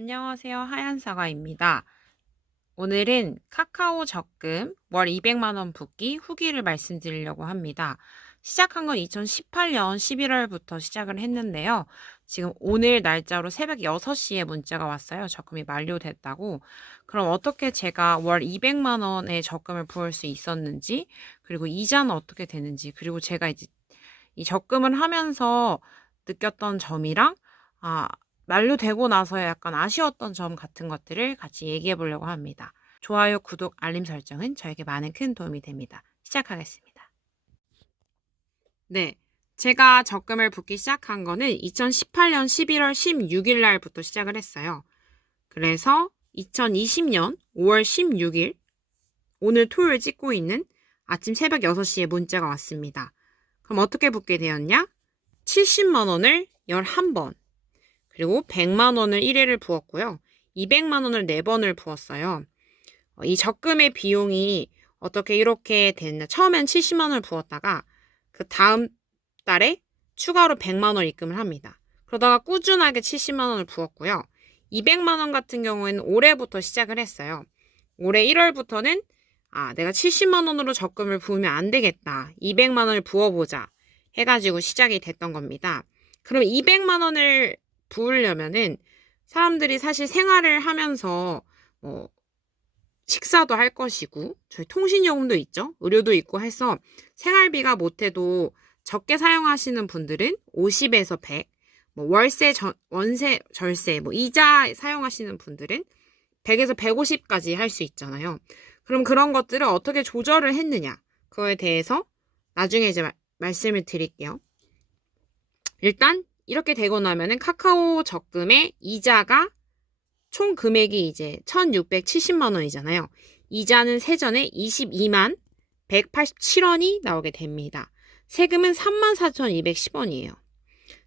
안녕하세요. 하얀사과입니다. 오늘은 카카오 적금 월 200만 원 붓기 후기를 말씀드리려고 합니다. 시작한 건 2018년 11월부터 시작을 했는데요. 지금 오늘 날짜로 새벽 6시에 문자가 왔어요. 적금이 만료됐다고. 그럼 어떻게 제가 월 200만 원의 적금을 부을 수 있었는지, 그리고 이자는 어떻게 되는지, 그리고 제가 이제 이 적금을 하면서 느꼈던 점이랑 아, 만료되고 나서 약간 아쉬웠던 점 같은 것들을 같이 얘기해 보려고 합니다. 좋아요, 구독, 알림 설정은 저에게 많은 큰 도움이 됩니다. 시작하겠습니다. 네. 제가 적금을 붓기 시작한 거는 2018년 11월 16일 날부터 시작을 했어요. 그래서 2020년 5월 16일, 오늘 토요일 찍고 있는 아침 새벽 6시에 문자가 왔습니다. 그럼 어떻게 붓게 되었냐? 70만 원을 11번, 그리고 100만 원을 1회를 부었고요. 200만 원을 4번을 부었어요. 이 적금의 비용이 어떻게 이렇게 됐냐. 처음엔 70만 원을 부었다가 그 다음 달에 추가로 100만 원 입금을 합니다. 그러다가 꾸준하게 70만 원을 부었고요. 200만 원 같은 경우에는 올해부터 시작을 했어요. 올해 1월부터는 내가 70만 원으로 적금을 부으면 안 되겠다. 200만 원을 부어보자. 해가지고 시작이 됐던 겁니다. 그럼 200만 원을 부으려면은 사람들이 사실 생활을 하면서 식사도 할 것이고 저희 통신요금도 있죠. 의료도 있고 해서 생활비가 못해도 적게 사용하시는 분들은 50에서 100, 월세, 원세, 절세, 이자 사용하시는 분들은 100에서 150까지 할 수 있잖아요. 그럼 그런 것들을 어떻게 조절을 했느냐? 그거에 대해서 나중에 이제 말씀을 드릴게요. 일단 이렇게 되고 나면은 카카오 적금의 이자가 총 금액이 이제 1,670만 원이잖아요. 이자는 세전에 22만 187원이 나오게 됩니다. 세금은 34,210원이에요.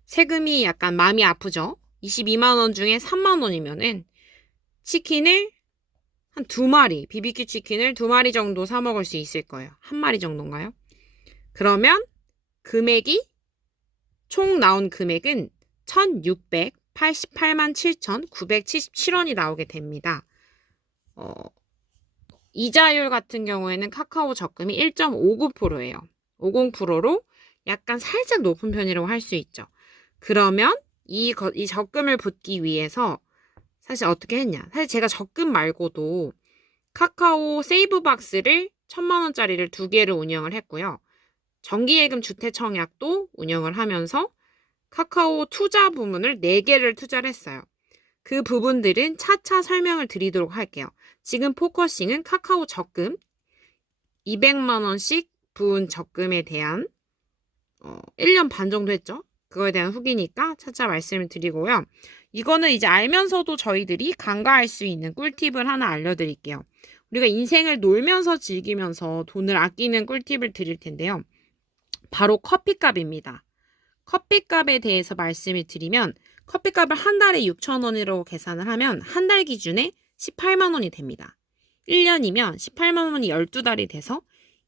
세금이 약간 마음이 아프죠? 22만 원 중에 3만 원이면은 치킨을 한 2마리, BBQ 치킨을 2마리 정도 사 먹을 수 있을 거예요. 1마리 정도인가요? 그러면 금액이 총 나온 금액은 1,688만 7,977원이 나오게 됩니다. 이자율 같은 경우에는 카카오 적금이 1.59%예요. 50%로 약간 살짝 높은 편이라고 할 수 있죠. 그러면 이 적금을 붓기 위해서 사실 어떻게 했냐. 사실 제가 적금 말고도 카카오 세이브박스를 1,000만 원짜리를 2개를 운영을 했고요. 정기예금 주택청약도 운영을 하면서 카카오 투자 부문을 4개를 투자를 했어요. 그 부분들은 차차 설명을 드리도록 할게요. 지금 포커싱은 카카오 적금 200만 원씩 부은 적금에 대한 1년 반 정도 했죠. 그거에 대한 후기니까 차차 말씀을 드리고요. 이거는 이제 알면서도 저희들이 간과할 수 있는 꿀팁을 하나 알려드릴게요. 우리가 인생을 놀면서 즐기면서 돈을 아끼는 꿀팁을 드릴 텐데요. 바로 커피값입니다. 커피값에 대해서 말씀을 드리면 커피값을 한 달에 6,000원으로 계산을 하면 한 달 기준에 18만 원이 됩니다. 1년이면 18만 원이 12달이 돼서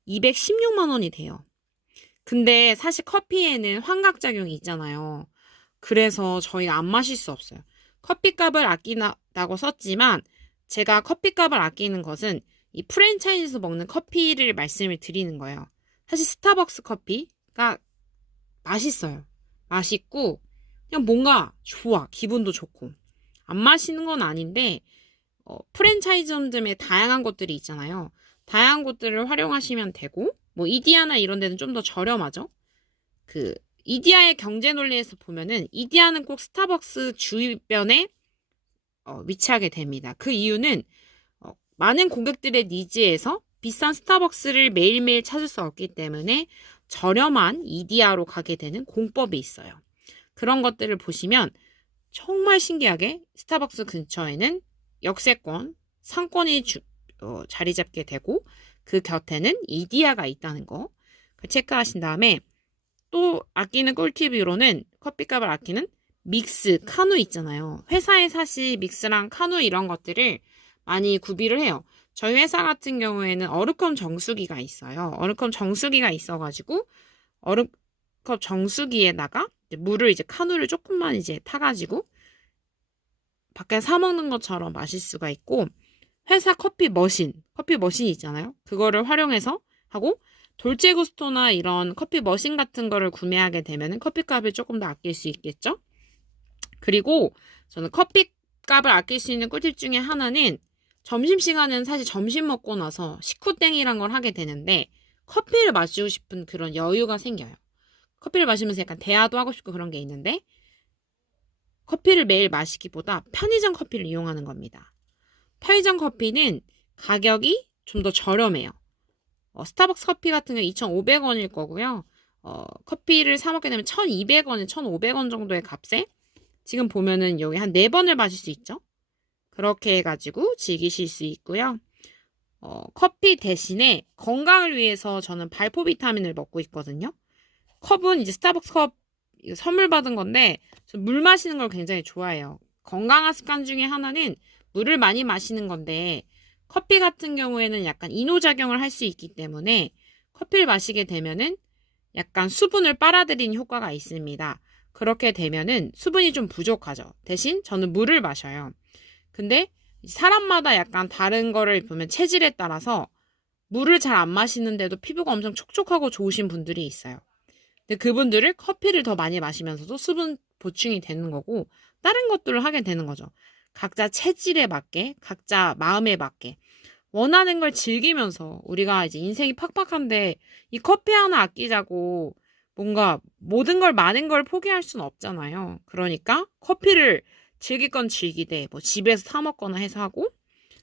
216만 원이 돼요. 근데 사실 커피에는 환각작용이 있잖아요. 그래서 저희가 안 마실 수 없어요. 커피값을 아끼다고 썼지만 제가 커피값을 아끼는 것은 이 프랜차이즈에서 먹는 커피를 말씀을 드리는 거예요. 사실 스타벅스 커피가 맛있어요. 맛있고 그냥 뭔가 좋아. 기분도 좋고. 안 마시는 건 아닌데 프랜차이즈점에 다양한 것들이 있잖아요. 다양한 것들을 활용하시면 되고 이디야나 이런 데는 좀 더 저렴하죠. 그 이디야의 경제 논리에서 보면은 이디야는 꼭 스타벅스 주변에 위치하게 됩니다. 그 이유는 많은 고객들의 니즈에서 비싼 스타벅스를 매일매일 찾을 수 없기 때문에 저렴한 이디야로 가게 되는 공법이 있어요. 그런 것들을 보시면 정말 신기하게 스타벅스 근처에는 역세권, 상권이 자리 잡게 되고 그 곁에는 이디야가 있다는 거 체크하신 다음에 또 아끼는 꿀팁으로는 커피값을 아끼는 믹스, 카누 있잖아요. 회사에 사실 믹스랑 카누 이런 것들을 많이 구비를 해요. 저희 회사 같은 경우에는 얼음컵 정수기가 있어요. 얼음컵 정수기가 있어가지고 얼음컵 정수기에다가 물을 이제 카누를 조금만 이제 타가지고 밖에 사 먹는 것처럼 마실 수가 있고, 회사 커피 머신 있잖아요. 그거를 활용해서 하고, 돌체구스토나 이런 커피 머신 같은 거를 구매하게 되면 커피값을 조금 더 아낄 수 있겠죠? 그리고 저는 커피값을 아낄 수 있는 꿀팁 중에 하나는 점심시간은 사실 점심 먹고 나서 식후땡이란 걸 하게 되는데 커피를 마시고 싶은 그런 여유가 생겨요. 커피를 마시면서 약간 대화도 하고 싶고 그런 게 있는데 커피를 매일 마시기보다 편의점 커피를 이용하는 겁니다. 편의점 커피는 가격이 좀 더 저렴해요. 스타벅스 커피 같은 경우 2,500원일 거고요. 커피를 사 먹게 되면 1,200원, 1,500원 정도의 값에 지금 보면은 여기 한 4번을 마실 수 있죠. 그렇게 해가지고 즐기실 수 있고요. 커피 대신에 건강을 위해서 저는 발포 비타민을 먹고 있거든요. 컵은 이제 스타벅스 컵 선물 받은 건데 물 마시는 걸 굉장히 좋아해요. 건강한 습관 중에 하나는 물을 많이 마시는 건데 커피 같은 경우에는 약간 이노작용을 할 수 있기 때문에 커피를 마시게 되면은 약간 수분을 빨아들이는 효과가 있습니다. 그렇게 되면은 수분이 좀 부족하죠. 대신 저는 물을 마셔요. 근데 사람마다 약간 다른 거를 보면 체질에 따라서 물을 잘 안 마시는데도 피부가 엄청 촉촉하고 좋으신 분들이 있어요. 근데 그분들을 커피를 더 많이 마시면서도 수분 보충이 되는 거고 다른 것들을 하게 되는 거죠. 각자 체질에 맞게, 각자 마음에 맞게 원하는 걸 즐기면서 우리가 이제 인생이 팍팍한데 이 커피 하나 아끼자고 뭔가 모든 걸 많은 걸 포기할 수는 없잖아요. 그러니까 커피를 즐길 건 즐기되 뭐 집에서 사 먹거나 해서 하고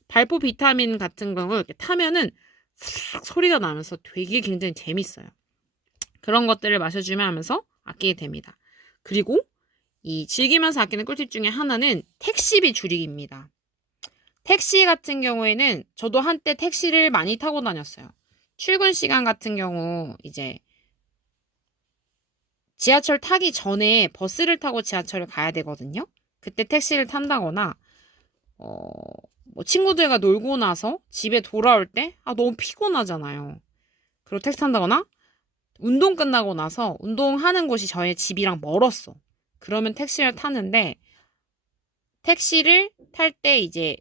발포 비타민 같은 거 이렇게 타면은 싹 소리가 나면서 되게 굉장히 재밌어요. 그런 것들을 마셔주면 하면서 아끼게 됩니다. 그리고 이 즐기면서 아끼는 꿀팁 중에 하나는 택시비 줄이기입니다. 택시 같은 경우에는 저도 한때 택시를 많이 타고 다녔어요. 출근 시간 같은 경우 이제 지하철 타기 전에 버스를 타고 지하철을 가야 되거든요. 그때 택시를 탄다거나 뭐 친구들과 놀고 나서 집에 돌아올 때 너무 피곤하잖아요. 그리고 택시 탄다거나 운동 끝나고 나서 운동하는 곳이 저의 집이랑 멀었어. 그러면 택시를 타는데 택시를 탈 때 이제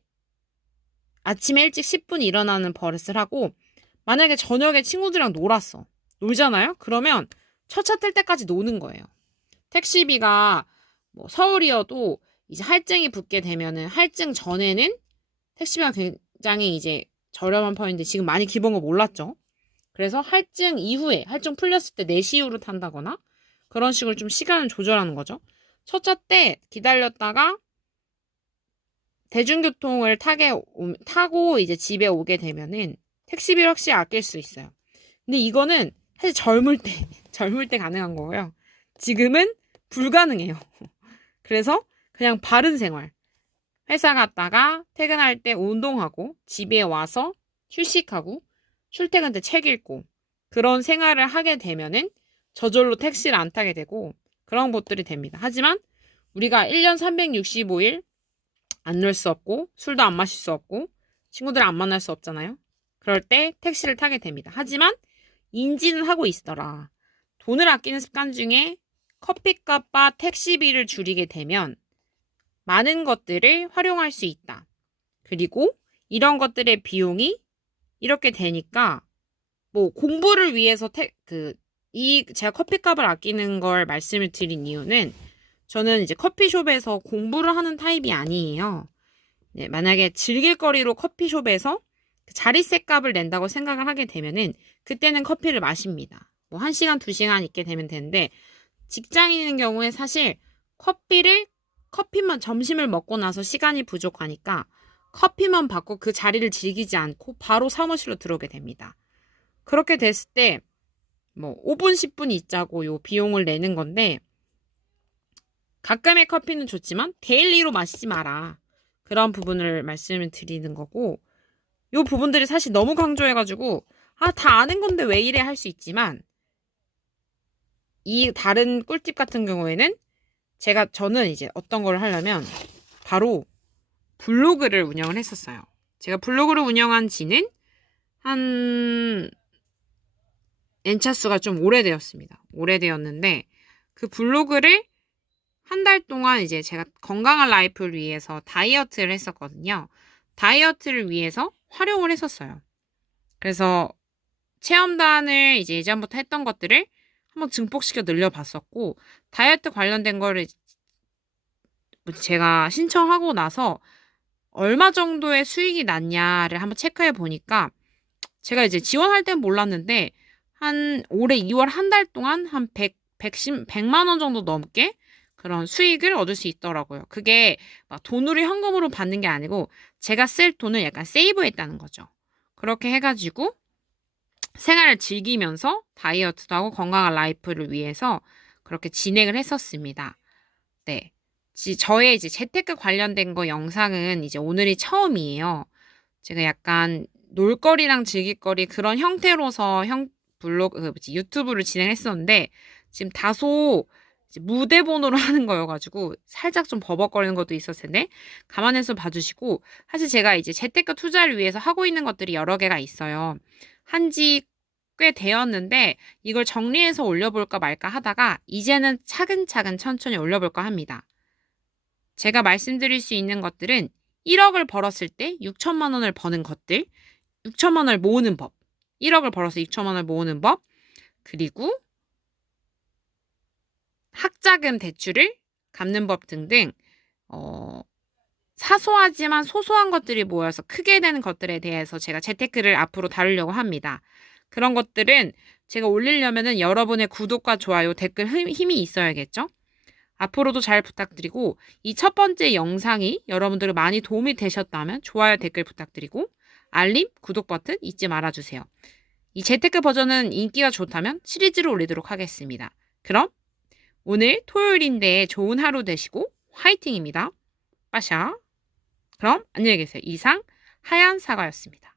아침에 일찍 10분 일어나는 버릇을 하고 만약에 저녁에 친구들이랑 놀잖아요? 그러면 첫 차 뜰 때까지 노는 거예요. 택시비가 뭐 서울이어도 이제 할증이 붙게 되면은 할증 전에는 택시비가 굉장히 이제 저렴한 편인데 지금 많이 기본 거 몰랐죠? 그래서 할증 이후에 할증 풀렸을 때 4시 이후로 탄다거나 그런 식으로 좀 시간을 조절하는 거죠. 첫 차 때 기다렸다가 대중교통을 타고 이제 집에 오게 되면은 택시비를 확실히 아낄 수 있어요. 근데 이거는 사실 젊을 때 가능한 거고요. 지금은 불가능해요. 그래서 그냥 바른 생활. 회사 갔다가 퇴근할 때 운동하고 집에 와서 휴식하고 출퇴근 때 책 읽고 그런 생활을 하게 되면은 저절로 택시를 안 타게 되고 그런 것들이 됩니다. 하지만 우리가 1년 365일 안 놀 수 없고 술도 안 마실 수 없고 친구들 안 만날 수 없잖아요. 그럴 때 택시를 타게 됩니다. 하지만 인지는 하고 있더라. 돈을 아끼는 습관 중에 커피값과 택시비를 줄이게 되면 많은 것들을 활용할 수 있다. 그리고 이런 것들의 비용이 이렇게 되니까 뭐 공부를 위해서 제가 커피값을 아끼는 걸 말씀을 드린 이유는 저는 이제 커피숍에서 공부를 하는 타입이 아니에요. 네, 만약에 즐길 거리로 커피숍에서 자리세 값을 낸다고 생각을 하게 되면은 그때는 커피를 마십니다. 뭐 1시간, 2시간 있게 되면 되는데 직장인인 경우에 사실 커피만 점심을 먹고 나서 시간이 부족하니까 커피만 받고 그 자리를 즐기지 않고 바로 사무실로 들어오게 됩니다. 그렇게 됐을 때 뭐 5분, 10분 있자고 요 비용을 내는 건데 가끔의 커피는 좋지만 데일리로 마시지 마라. 그런 부분을 말씀을 드리는 거고 요 부분들이 사실 너무 강조해가지고 다 아는 건데 왜 이래 할 수 있지만 이 다른 꿀팁 같은 경우에는 저는 이제 어떤 걸 하려면 바로 블로그를 운영을 했었어요. 제가 블로그를 운영한 지는 한 N차수가 좀 오래되었습니다. 오래되었는데 그 블로그를 한 달 동안 이제 제가 건강한 라이프를 위해서 다이어트를 했었거든요. 다이어트를 위해서 활용을 했었어요. 그래서 체험단을 이제 예전부터 했던 것들을 한번 증폭시켜 늘려봤었고, 다이어트 관련된 거를 제가 신청하고 나서 얼마 정도의 수익이 났냐를 한번 체크해 보니까, 제가 이제 지원할 땐 몰랐는데 한 올해 2월 한 달 동안 한 100만 원 정도 넘게 그런 수익을 얻을 수 있더라고요. 그게 막 돈으로 현금으로 받는 게 아니고 제가 쓸 돈을 약간 세이브했다는 거죠. 그렇게 해가지고 생활을 즐기면서 다이어트도 하고 건강한 라이프를 위해서 그렇게 진행을 했었습니다. 네. 저의 이제 재테크 관련된 거 영상은 이제 오늘이 처음이에요. 제가 약간 놀거리랑 즐길거리 그런 형태로서 유튜브를 진행했었는데 지금 다소 이제 무대본으로 하는 거여가지고 살짝 좀 버벅거리는 것도 있었을 텐데 감안해서 봐주시고, 사실 제가 이제 재테크 투자를 위해서 하고 있는 것들이 여러 개가 있어요. 한지 꽤 되었는데 이걸 정리해서 올려볼까 말까 하다가 이제는 차근차근 천천히 올려볼까 합니다. 제가 말씀드릴 수 있는 것들은 1억을 벌었을 때 6천만 원을 버는 것들, 6천만 원을 모으는 법, 1억을 벌어서 6천만 원을 모으는 법, 그리고 학자금 대출을 갚는 법 등등 사소하지만 소소한 것들이 모여서 크게 되는 것들에 대해서 제가 재테크를 앞으로 다루려고 합니다. 그런 것들은 제가 올리려면은 여러분의 구독과 좋아요, 댓글 힘이 있어야겠죠? 앞으로도 잘 부탁드리고, 이 첫 번째 영상이 여러분들 많이 도움이 되셨다면 좋아요, 댓글 부탁드리고 알림, 구독 버튼 잊지 말아주세요. 이 재테크 버전은 인기가 좋다면 시리즈로 올리도록 하겠습니다. 그럼 오늘 토요일인데 좋은 하루 되시고 화이팅입니다. 빠샤. 그럼 안녕히 계세요. 이상 하얀 사과였습니다.